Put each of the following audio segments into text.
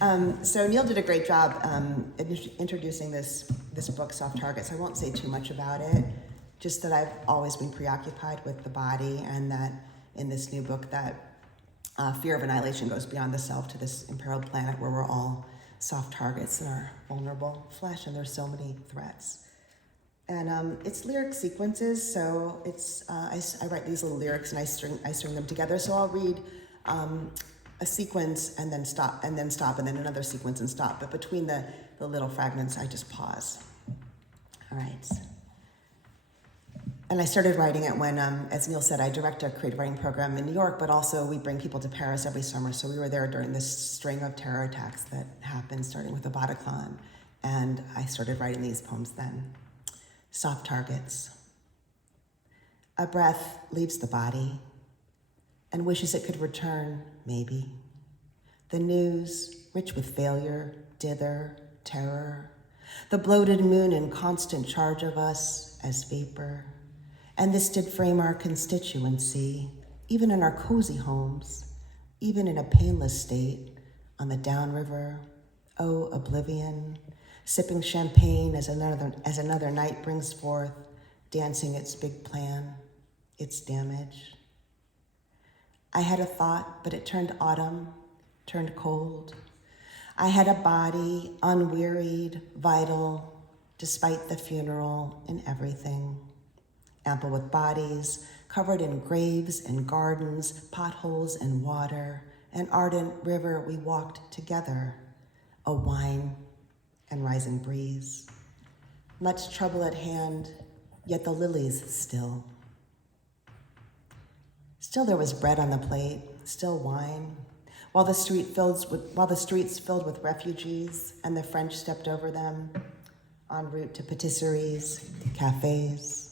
So Neil did a great job introducing this book, Soft Targets. I won't say too much about it, just that I've always been preoccupied with the body, and that in this new book that fear of annihilation goes beyond the self to this imperiled planet where we're all soft targets in our vulnerable flesh, and there's so many threats. And it's lyric sequences, so it's I write these little lyrics and I string them together. So I'll read a sequence and then stop, and then another sequence and stop. But between the little fragments, I just pause. All right. And I started writing it when, as Neil said, I direct a creative writing program in New York, but also we bring people to Paris every summer. So we were there during this string of terror attacks that happened, starting with the Bataclan. And I started writing these poems then. Soft targets. A breath leaves the body and wishes it could return, maybe. The news, rich with failure, dither, terror. The bloated moon in constant charge of us as vapor. And this did frame our constituency, even in our cozy homes, even in a painless state, on the downriver, oh, oblivion, sipping champagne as another night brings forth, dancing its big plan, its damage. I had a thought, but it turned autumn, turned cold. I had a body, unwearied, vital, despite the funeral and everything. Ample with bodies, covered in graves and gardens, potholes and water, an ardent river we walked together, a wine and rising breeze. Much trouble at hand, yet the lilies still. Still there was bread on the plate, still wine, while the streets filled with refugees and the French stepped over them en route to patisseries, cafés.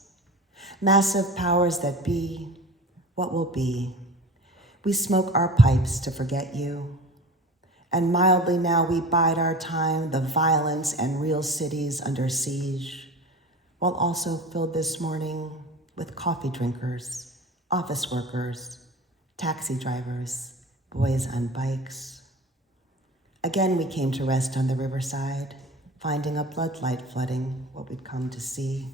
Massive powers that be, what will be? We smoke our pipes to forget you. And mildly now we bide our time, the violence and real cities under siege, while also filled this morning with coffee drinkers, office workers, taxi drivers, boys on bikes. Again, we came to rest on the riverside, finding a bloodlight flooding what we'd come to see.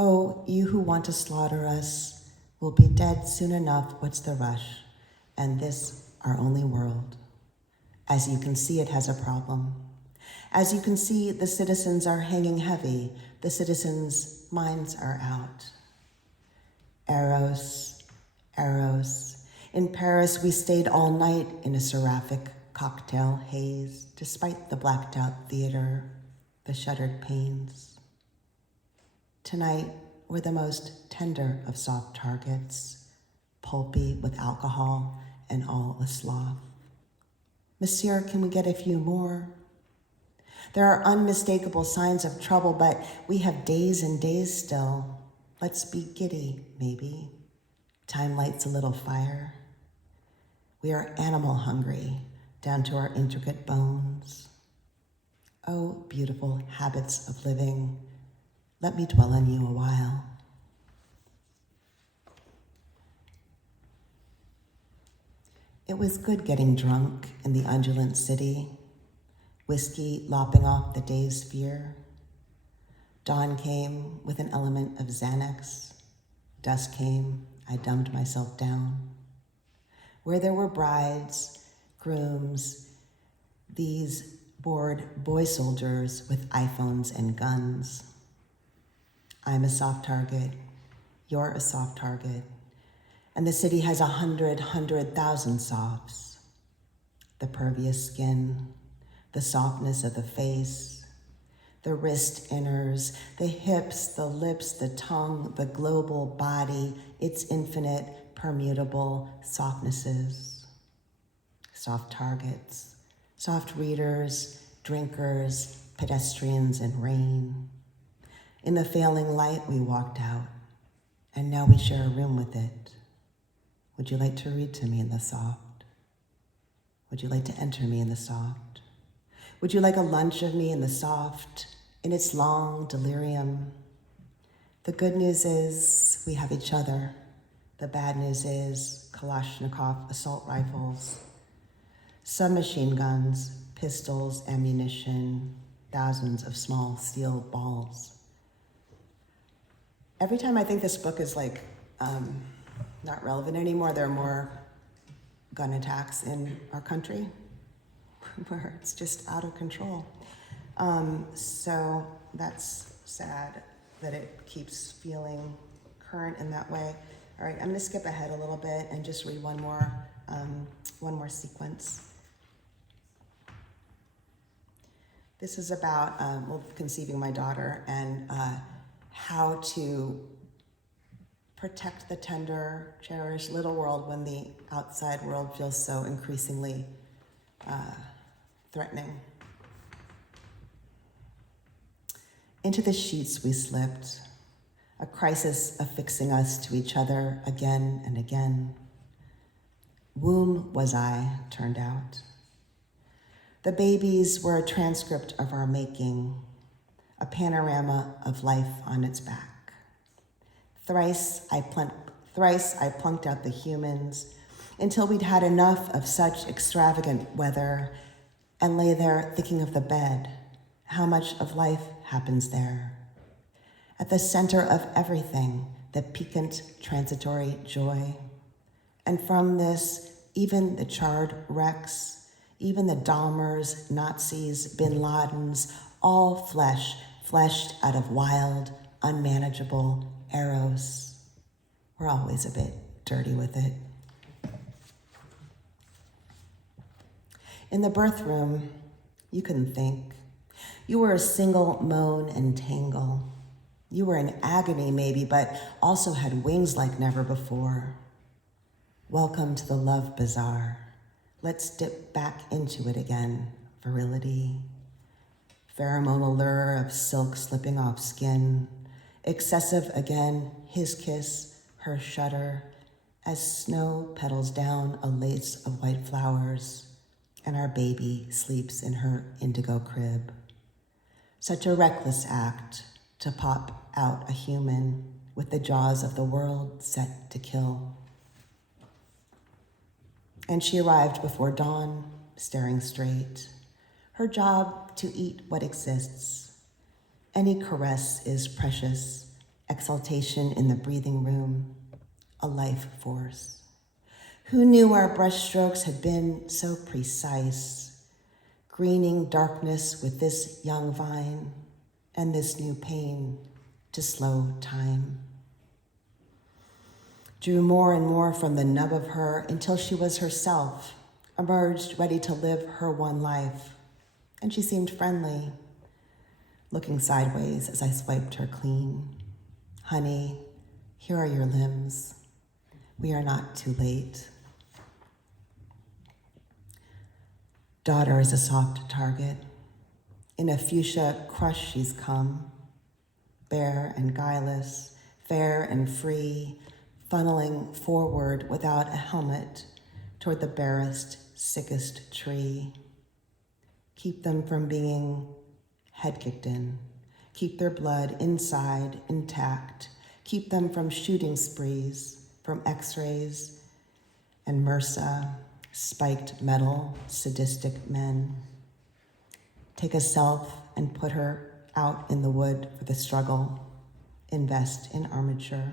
Oh, you who want to slaughter us will be dead soon enough, what's the rush? And this, our only world. As you can see, it has a problem. As you can see, the citizens are hanging heavy. The citizens' minds are out. Eros, Eros. In Paris, we stayed all night in a seraphic cocktail haze, despite the blacked out theater, the shuttered panes. Tonight, we're the most tender of soft targets, pulpy with alcohol and all a sloth. Monsieur, can we get a few more? There are unmistakable signs of trouble, but we have days and days still. Let's be giddy, maybe. Time lights a little fire. We are animal hungry, down to our intricate bones. Oh, beautiful habits of living. Let me dwell on you a while. It was good getting drunk in the undulant city, whiskey lopping off the day's fear. Dawn came with an element of Xanax. Dusk came, I dumbed myself down. Where there were brides, grooms, these bored boy soldiers with iPhones and guns. I'm a soft target, you're a soft target, and the city has 100,000 softs. The pervious skin, the softness of the face, the wrist inners, the hips, the lips, the tongue, the global body, its infinite, permutable softnesses. Soft targets, soft readers, drinkers, pedestrians in rain. In the failing light, we walked out, and now we share a room with it. Would you like to read to me in the soft? Would you like to enter me in the soft? Would you like a lunch of me in the soft, in its long delirium? The good news is we have each other. The bad news is Kalashnikov assault rifles. submachine guns, pistols, ammunition, thousands of small steel balls. Every time I think this book is not relevant anymore, there are more gun attacks in our country where it's just out of control. So that's sad that it keeps feeling current in that way. All right, I'm gonna skip ahead a little bit and just read one more sequence. This is about conceiving my daughter and how to protect the tender, cherished little world when the outside world feels so increasingly threatening. Into the sheets we slipped, a crisis affixing us to each other again and again. Womb was I, turned out. The babies were a transcript of our making, a panorama of life on its back. Thrice I plunked out the humans until we'd had enough of such extravagant weather and lay there thinking of the bed, how much of life happens there. At the center of everything, the piquant, transitory joy. And from this, even the charred wrecks, even the Dahmers, Nazis, Bin Ladens, all fleshed out of wild, unmanageable eros. We're always a bit dirty with it. In the birth room, you couldn't think. You were a single moan and tangle. You were in agony maybe, but also had wings like never before. Welcome to the love bazaar. Let's dip back into it again. Virility, pheromonal lure of silk slipping off skin. Excessive again, his kiss, her shudder, as snow petals down a lace of white flowers, and our baby sleeps in her indigo crib. Such a reckless act to pop out a human with the jaws of the world set to kill. And she arrived before dawn, staring straight. Her job to eat what exists. Any caress is precious, exaltation in the breathing room, a life force. Who knew our brushstrokes had been so precise, greening darkness with this young vine and this new pain to slow time. Drew more and more from the nub of her until she was herself, emerged ready to live her one life. And she seemed friendly, looking sideways as I swiped her clean. Honey, here are your limbs. We are not too late. Daughter is a soft target. In a fuchsia crush she's come, bare and guileless, fair and free, funneling forward without a helmet toward the barest, sickest tree. Keep them from being head kicked in. Keep their blood inside, intact. Keep them from shooting sprees, from x-rays and MRSA, spiked metal, sadistic men. Take a self and put her out in the wood for the struggle. Invest in armature.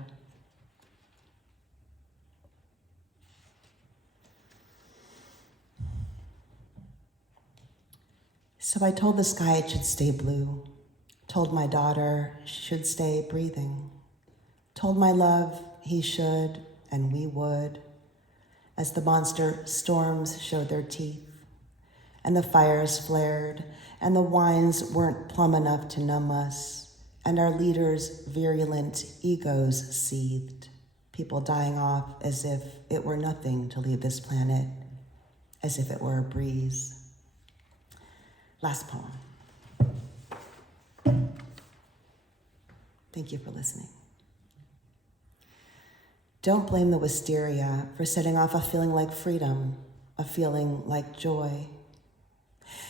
So I told the sky it should stay blue, told my daughter she should stay breathing, told my love he should and we would, as the monster storms showed their teeth, and the fires flared, and the wines weren't plumb enough to numb us, and our leaders' virulent egos seethed, people dying off as if it were nothing to leave this planet, as if it were a breeze. Last poem. Thank you for listening. Don't blame the wisteria for setting off a feeling like freedom, a feeling like joy.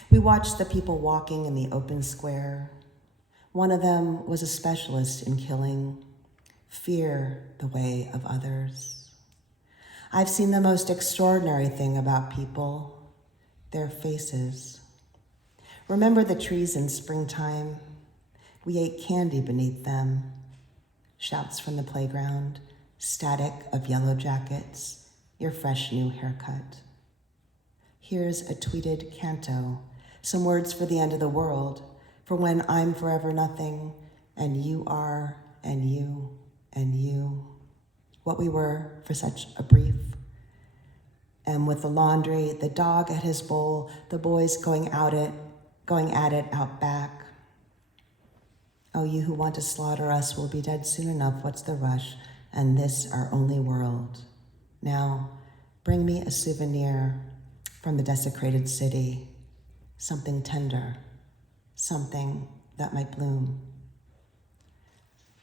We watched the people walking in the open square. One of them was a specialist in killing, fear the way of others. I've seen the most extraordinary thing about people, their faces. Remember the trees in springtime? We ate candy beneath them. Shouts from the playground, static of yellow jackets, your fresh new haircut. Here's a tweeted canto, some words for the end of the world, for when I'm forever nothing, and you are, and you, and you. What we were for such a brief. And with the laundry, the dog at his bowl, the boys going at it out back. Oh, you who want to slaughter us will be dead soon enough, what's the rush? And this our only world. Now, bring me a souvenir from the desecrated city, something tender, something that might bloom.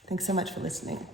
Thanks so much for listening.